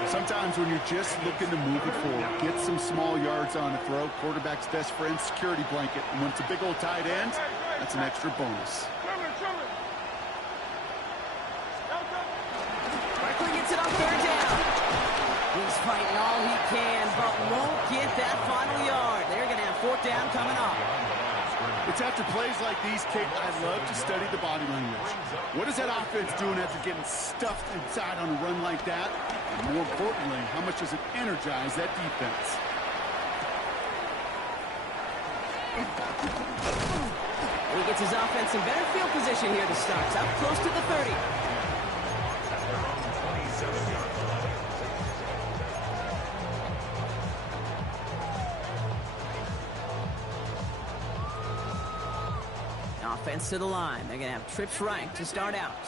Sometimes when you're just looking to move it forward, get some small yards on a throw, quarterback's best friend, security blanket. And when it's a big old tight end, that's an extra bonus. Barkley gets it on third down. He's fighting all he can, but won't get that final yard. They're going to have 4th down coming up. It's after plays like these, Kate, I love to study the body language. What is that offense doing after getting stuffed inside on a run like that? And more importantly, how much does it energize that defense? And he gets his offense in better field position here to start. Up close to the 30. At their own 27-yard line. Offense to the line. They're going to have trips right to start out.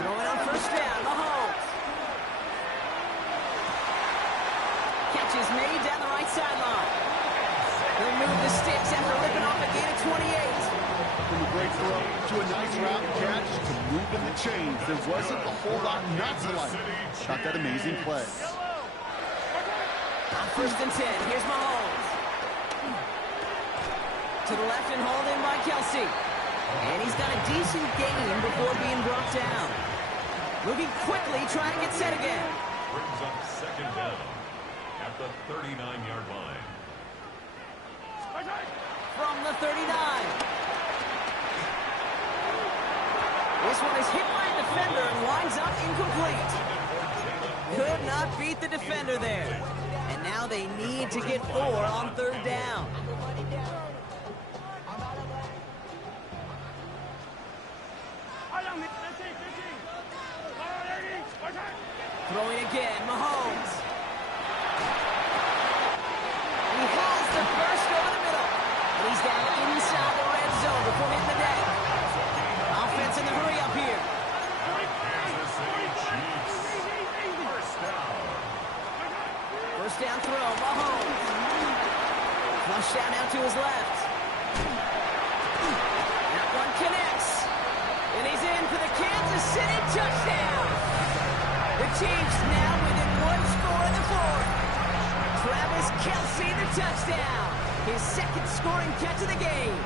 Throwing on first down, Mahomes. Catch is made down the right sideline. He'll move the sticks after ripping off a gain of 28. From a great throw to a nice route catch to moving the chains. There wasn't a whole lot not to like about that amazing play. On first and 10, here's Mahomes. To the left and hauled in by Kelsey. And he's got a decent gain before being brought down. Moving quickly, trying to get set again. Brings up 2nd down at the 39-yard line. From the 39. This one is hit by a defender and winds up incomplete. Could not beat the defender there. And now they need to get 4 on 3rd down. Throwing again, Mahomes. He has the first over the middle. And he's down inside the red zone before hitting the net. Offense in the hurry up here. Kansas City Chiefs. First down. First down throw, Mahomes. Flush down out to his left. That one connects. And he's in for the Kansas City touchdown. The Chiefs now within 1 score in the 4th. Travis Kelce the touchdown. His 2nd scoring catch of the game.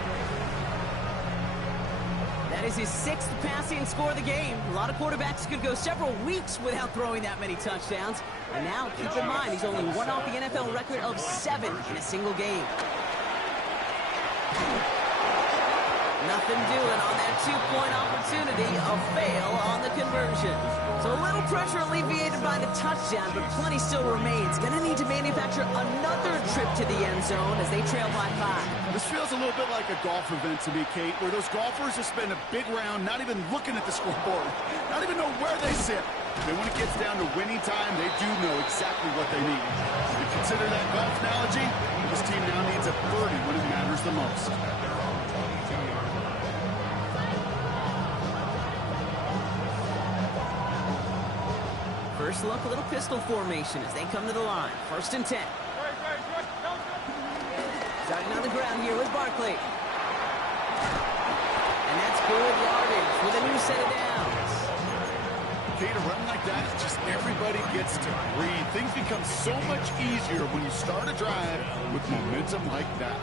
That is his 6th passing score of the game. A lot of quarterbacks could go several weeks without throwing that many touchdowns. And now, keep in mind, he's only one off the NFL record of 7 in a single game. Nothing doing on that 2-point opportunity. A fail on the conversion. So a little pressure alleviated by the touchdown, but plenty still remains. Going to need to manufacture another trip to the end zone as they trail by 5. This feels a little bit like a golf event to me, Kate, where those golfers just spend a big round not even looking at the scoreboard, not even know where they sit. And when it gets down to winning time, they do know exactly what they need. If you consider that golf analogy, this team now needs a birdie when it matters the most. First look, a little pistol formation as they come to the line. 1st and 10. Starting on the ground here with Barkley. And that's good yardage with a new set of downs. Okay, to run like that, it's just everybody gets to breathe. Things become so much easier when you start a drive with momentum like that.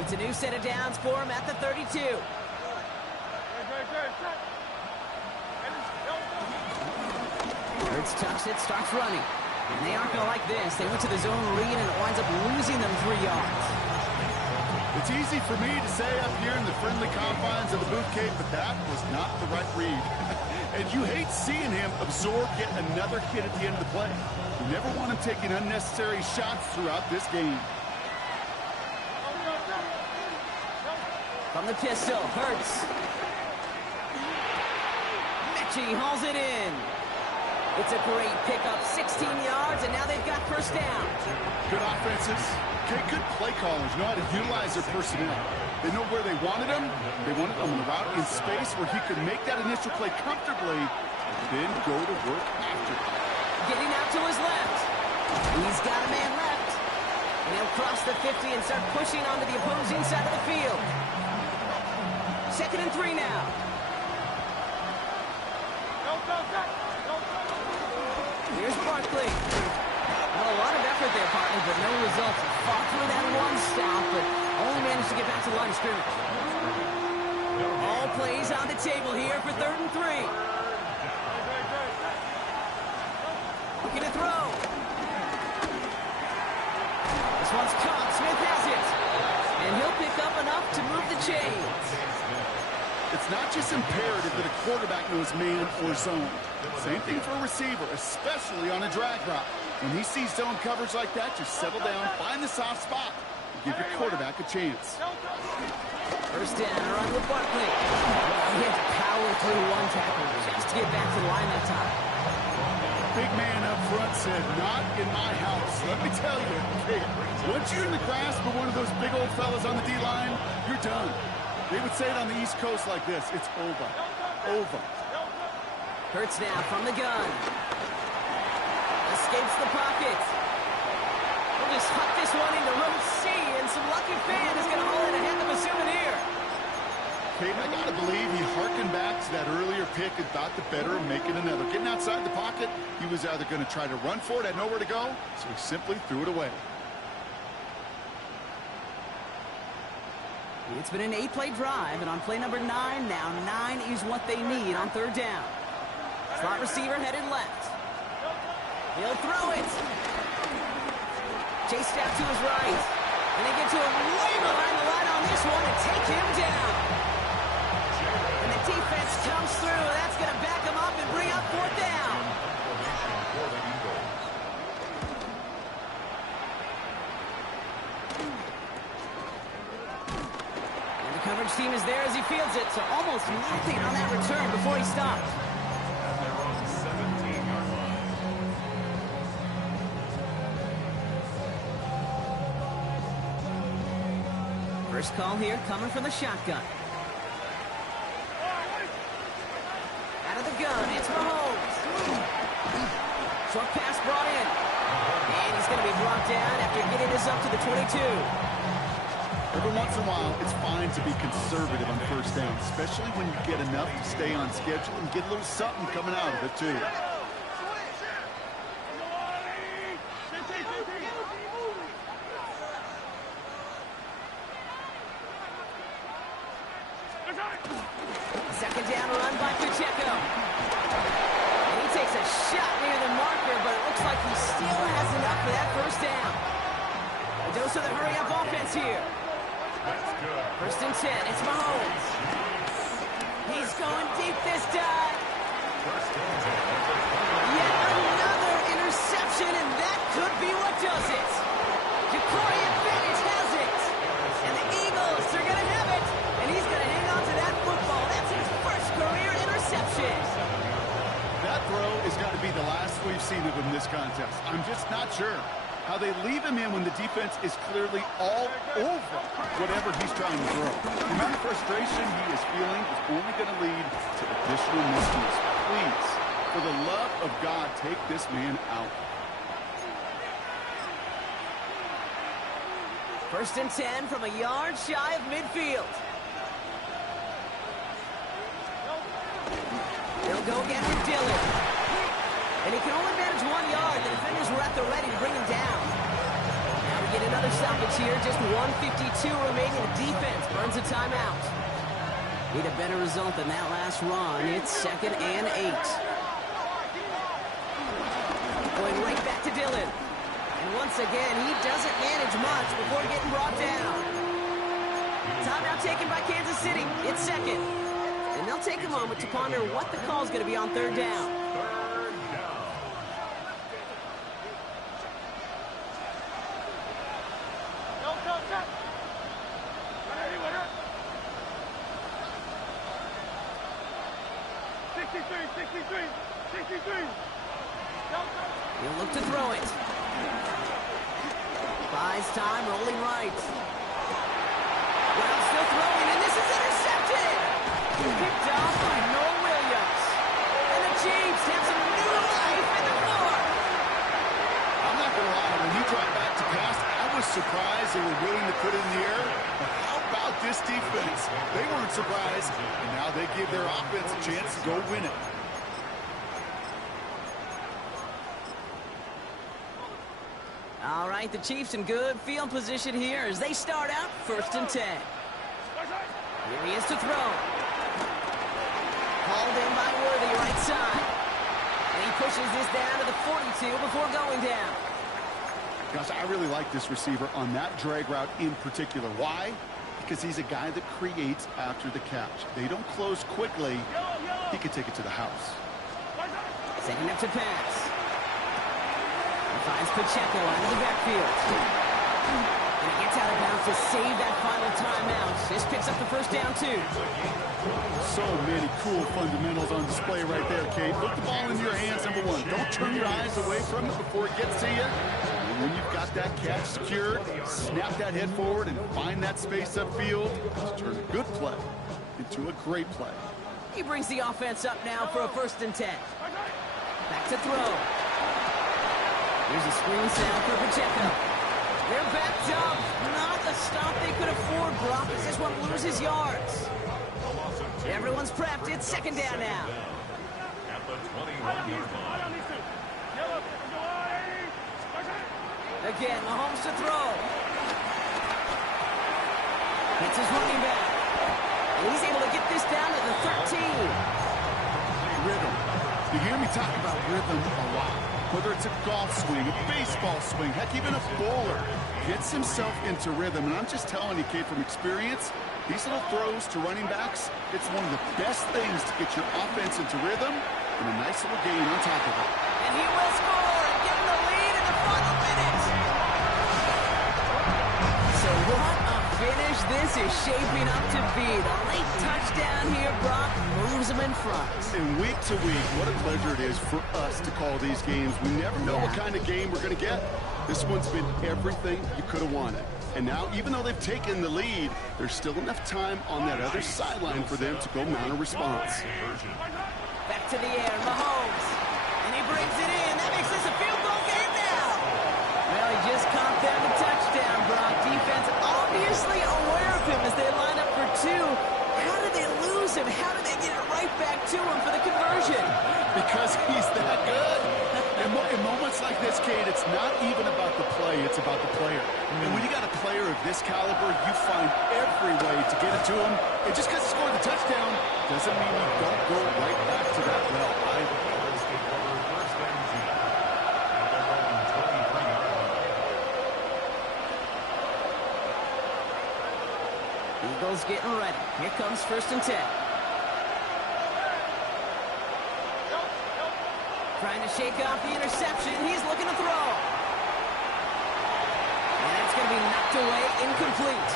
It's a new set of downs for him at the 32. Hurts tucks it, starts running. And they aren't going to like this. They went to the zone read and it winds up losing them 3 yards. It's easy for me to say up here in the friendly confines of the booth, Kate, but that was not the right read. And you hate seeing him absorb yet another hit at the end of the play. You never want him taking unnecessary shots throughout this game. From the pistol, Hurts. Mechie hauls it in. It's a great pickup, 16 yards, and now they've got 1st down. Good offenses. Okay, good play callers know how to utilize their personnel. They know where they wanted him. They wanted him on the route in space where he could make that initial play comfortably, then go to work after. Getting out to his left. He's got a man left. And he'll cross the 50 and start pushing onto the opposing side of the field. 2nd and 3 now. Here's Barkley. Well, a lot of effort there, partner, but no results. Fought through that one stop, but only managed to get back to the line of scrimmage. All plays on the table here for 3rd and 3. Looking to throw. This one's caught. Smith has it. And he'll pick up enough to move the chains. It's not just imperative that a quarterback knows man or zone. Same thing for a receiver, especially on a drag route. When he sees zone coverage like that, just settle down, find the soft spot, and give your quarterback a chance. 1st down, run with Barkley. He had to power through one tackle just to get back to the line that time. Big man up front said, not in my house. Let me tell you, hey, once you're in the grasp of one of those big old fellas on the D-line, you're done. They would say it on the East Coast like this, it's over. Over. Hurts now from the gun. Escapes the pocket. We'll just huck this one into row C, and some lucky fan is going to haul in a heck of a souvenir. Kate, I got to believe he harkened back to that earlier pick and thought the better of making another. Getting outside the pocket, he was either going to try to run for it, had nowhere to go, so he simply threw it away. It's been an 8-play drive, and on play number 9 now, 9 is what they need on 3rd down. Slot receiver headed left. He'll throw it. Chased out to his right. And they get to him way behind the line on this one and take him down. And the defense comes through. That's going to back him up and bring up 4th down. And the coverage team is there as he fields it, so almost nothing on that return before he stopped. First call here coming from the shotgun. Out of the gun, it's Mahomes. Short pass brought in. And he's going to be brought down after getting this up to the 22. Every once in a while, it's fine to be conservative on 1st down, especially when you get enough to stay on schedule and get a little something coming out of it, too. Pacheco. And he takes a shot near the marker, but it looks like he still has enough for that first down. A dose of the hurry-up offense here. That's good. First and 10, it's Mahomes. He's going deep this time. First and 10. Yet another interception, and that could be what does it. Ja'Cory Advantage has it. And the Eagles are going to have it. And he's going to hang on to that football. That's his first career interception. That throw is got to be the last we've seen of him this contest. I'm just not sure how they leave him in when the defense is clearly all over whatever he's trying to throw. The amount of frustration he is feeling is only going to lead to additional miscues. Please, for the love of God, take this man out. First and 10 from a yard shy of midfield. They'll go again with Dillon. And he can only manage 1 yard. The defenders were at the ready to bring him down. Now we get another stoppage here. Just 1:52 remaining. The defense burns a timeout. Need a better result than that last run. It's 2nd and 8. Going right back to Dillon. And once again, he doesn't manage much before getting brought down. Timeout taken by Kansas City. It's 2nd. And they'll take a moment to ponder what the call is going to be on 3rd down. Third down. Winner. 63. He'll look to throw it. Buys time, rolling right. Brown still throwing, and this is intercepted! Picked off by Noah Williams. And the Chiefs have some new life in the floor. I'm not going to lie, when he dropped back to pass, I was surprised they were willing to put it in the air. But how about this defense? They weren't surprised, and now they give their offense a chance to go win it. All right, the Chiefs in good field position here as they start out 1st and 10. Here he is to throw. Called in by Worthy, right side. And he pushes this down to the 42 before going down. Gosh, I really like this receiver on that drag route in particular. Why? Because he's a guy that creates after the catch. They don't close quickly. He could take it to the house. Setting up to pass. He finds Pacheco out of the backfield. And he gets out of bounds to save that final timeout. This picks up the first down, too. So many cool fundamentals on display right there, Kate. Put the ball in your hands, number one. Don't turn your eyes away from it before it gets to you. And when you've got that catch secured, snap that head forward and find that space upfield. Turn a good play into a great play. He brings the offense up now for a 1st and 10. Back to throw. Here's a screen sound for Pacheco. They're backed up. Not a stop they could afford, Brock. This is what loses yards. Everyone's prepped. It's 2nd down now. At the 21-yard line. Again, Mahomes to throw. It's his running back. And he's able to get this down to the 13. Rhythm. You hear me talk about rhythm a lot. Whether it's a golf swing, a baseball swing, heck, even a bowler gets himself into rhythm. And I'm just telling you, Kate, from experience, these little throws to running backs, it's one of the best things to get your offense into rhythm and a nice little gain on top of it. And he will score and give him the lead in the final minute. So what a finish this is shaping up to be. The late touchdown here, Brock, moves him in front. And week to week, what a pleasure it is for us to call these games. We never know what kind of game we're going to get. This one's been everything you could have wanted. And now, even though they've taken the lead, there's still enough time on that other sideline for them to go mount a response. Back to the air, Mahomes. And he brings it in. That makes this a field goal game now. Well, he just caught them a touchdown, Brock. Defense obviously aware of him as they line up for 2. How did they lose him? How did they get it right back to him for the conversion? Because he's that good. And in moments like this, Kate, it's not even about the play, it's about the player. And when you got a player of this caliber, you find every way to get it to him. And just because he scored the touchdown doesn't mean you don't go right back to that well. Eagles take over first and 10 at their own 23-yard line. Eagles getting ready. Here comes first and 10. Trying to shake off the interception. He's looking to throw. And it's going to be knocked away, incomplete.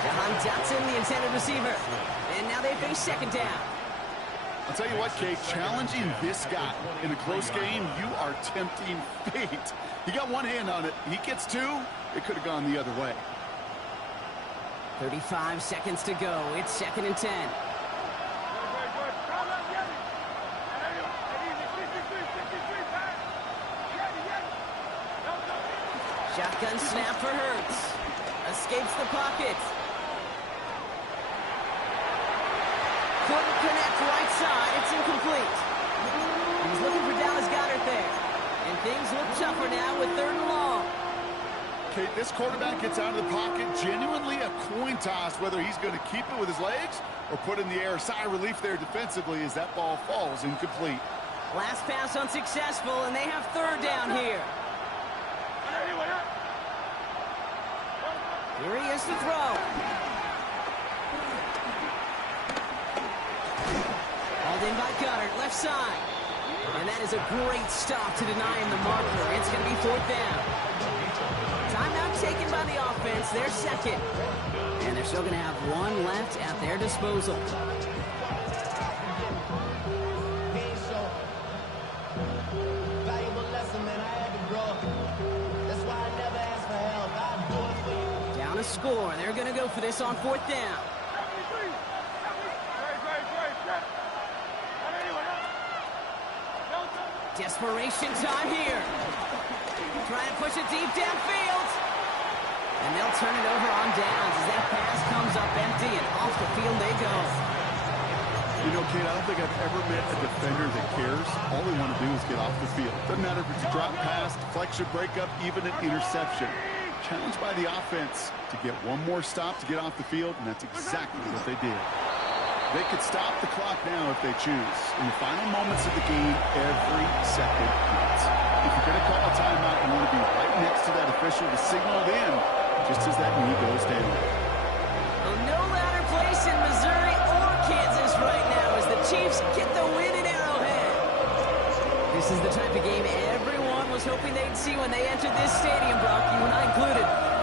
Jahan Dotson, the intended receiver. And now they face second down. I'll tell you what, Kate, challenging this guy in a close game, you are tempting fate. He got one hand on it. He gets two, it could have gone the other way. 35 seconds to go. It's second and 10. Shotgun snap for Hurts. Escapes the pocket. Couldn't connect right side. It's incomplete. He's looking for Dallas Goedert there. And things look tougher now with third and long. Kate, this quarterback gets out of the pocket, genuinely a coin toss whether he's going to keep it with his legs or put in the air. Sigh of relief there defensively as that ball falls incomplete. Last pass unsuccessful, and they have third down here. Here he is to throw. Hauled in by Goddard, left side. And that is a great stop to deny him the marker. It's going to be fourth down. Timeout taken by the offense. They're second. And they're still going to have one left at their disposal. Down a score. They're going to go for this on fourth down. Desperation time here. Trying to push it deep downfield. And they'll turn it over on downs as that pass comes up empty and off the field they go. You know, Kate, I don't think I've ever met a defender that cares. All they want to do is get off the field. Doesn't matter if it's a drop pass, deflection, breakup, even an interception. Challenged by the offense to get one more stop to get off the field, and that's exactly what they did. They could stop the clock now if they choose. In the final moments of the game, every second counts. If you're going to call a timeout, you want to be right next to that official to signal it in just as that knee goes down. Well, no louder place in Missouri or Kansas right now as the Chiefs get the win in Arrowhead. This is the type of game everyone was hoping they'd see when they entered this stadium, Brock, you and I included.